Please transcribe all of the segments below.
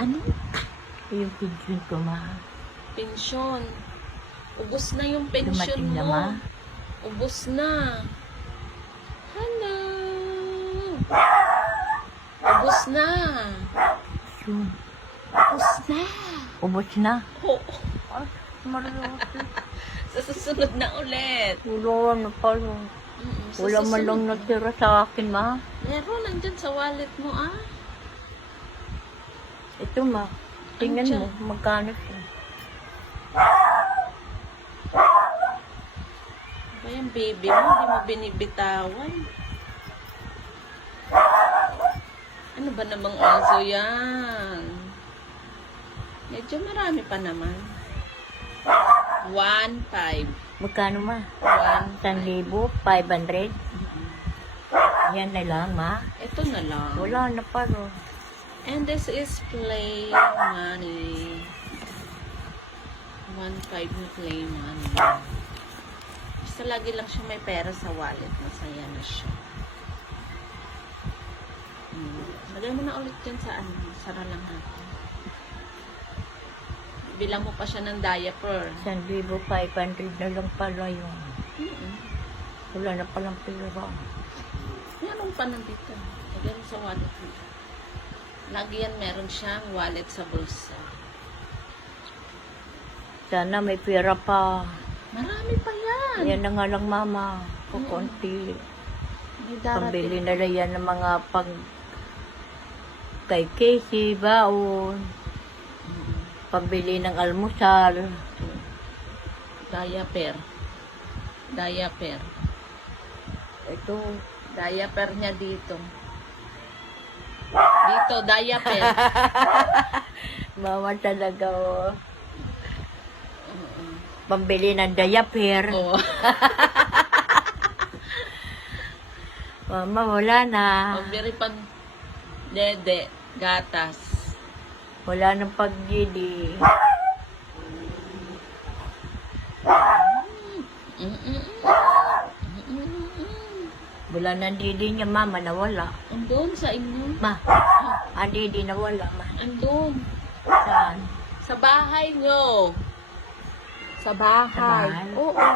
Ano? Yung pension ko, ma. Pensyon. Ubus na yung pensyon Dumating na, mo. ma. Ubus na. Hello. Ubus na. Yun. Ubus na. Ubos na. Oo. Ay, marunong. Sa susunod na ulit. Wala na pala. Sa Wala man lang susunod. natira sa akin, ma. Meron, nandyan sa wallet mo, ah. Ito, ma. Tingnan mo, Andiyan. magkano siya. Ba yung baby mo, hindi mo binibitawan. Ano ba namang aso yan? Medyo marami pa naman. 1,500. Magkano, ma? 1,500. 1,500? Yan na lang, ma. Ito na lang. Wala na pala. And this is play money. 1,500 na play money. Basta lagi lang siya may pera sa wallet. Masaya na siya. Lagay mo na ulit dyan sa ano. Sara lang natin. Bilang mo pa siya ng diaper. 1,500 na lang pala yun. Wala na palang pera. Meron pa nandito. Lagay mo sa wallet mo. Lagi yan meron siyang wallet sa bulsa. Sana may pera pa. Marami pa yan. Yan na nga lang, mama. Kukunti. May Pambili darating. na lang yan ng mga pag kay Casey, baon. Pambili ng almusal. Diaper. Diaper. Ito. Diaper niya dito. Dito, diaper. Mama talaga, oh. Pambili ng diaper. Oo. Mama, wala na. Pambili pa dede, gatas. Wala nang pagdidi. Wala nang didi niya, mama, nawala. Andun sa inyo. Ma, ang didi nawala, ma. Andun. Saan? Sa bahay nyo. Sa bahay. Sa bahay? Oo.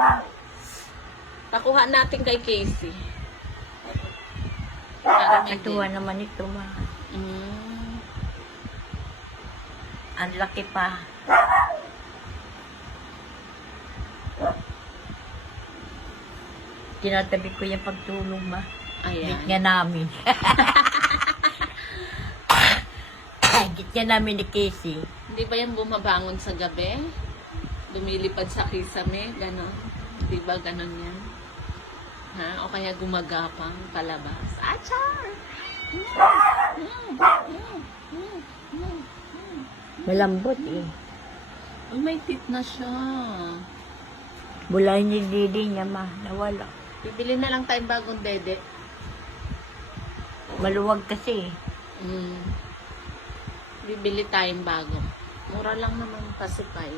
Pakuha natin kay Casey. Para may Natuwa naman ito, ma. Ang laki pa. Tinatabi ko yung pagtulong, ma. Ayan. Git nga namin. Git nga namin ni Casey. Hindi ba yan bumabangon sa gabi? Lumilipad sa kisame? Ganon? Hindi ba ganon yan? Ha? O kaya gumagapang palabas? Achar! Malambot eh. Ay, may tit na siya. Bulay ni didi niya, ma. Nawala. Bibili na lang tayong bagong dede. Maluwag kasi. Bibili tayong bago. Mura lang naman pasipay.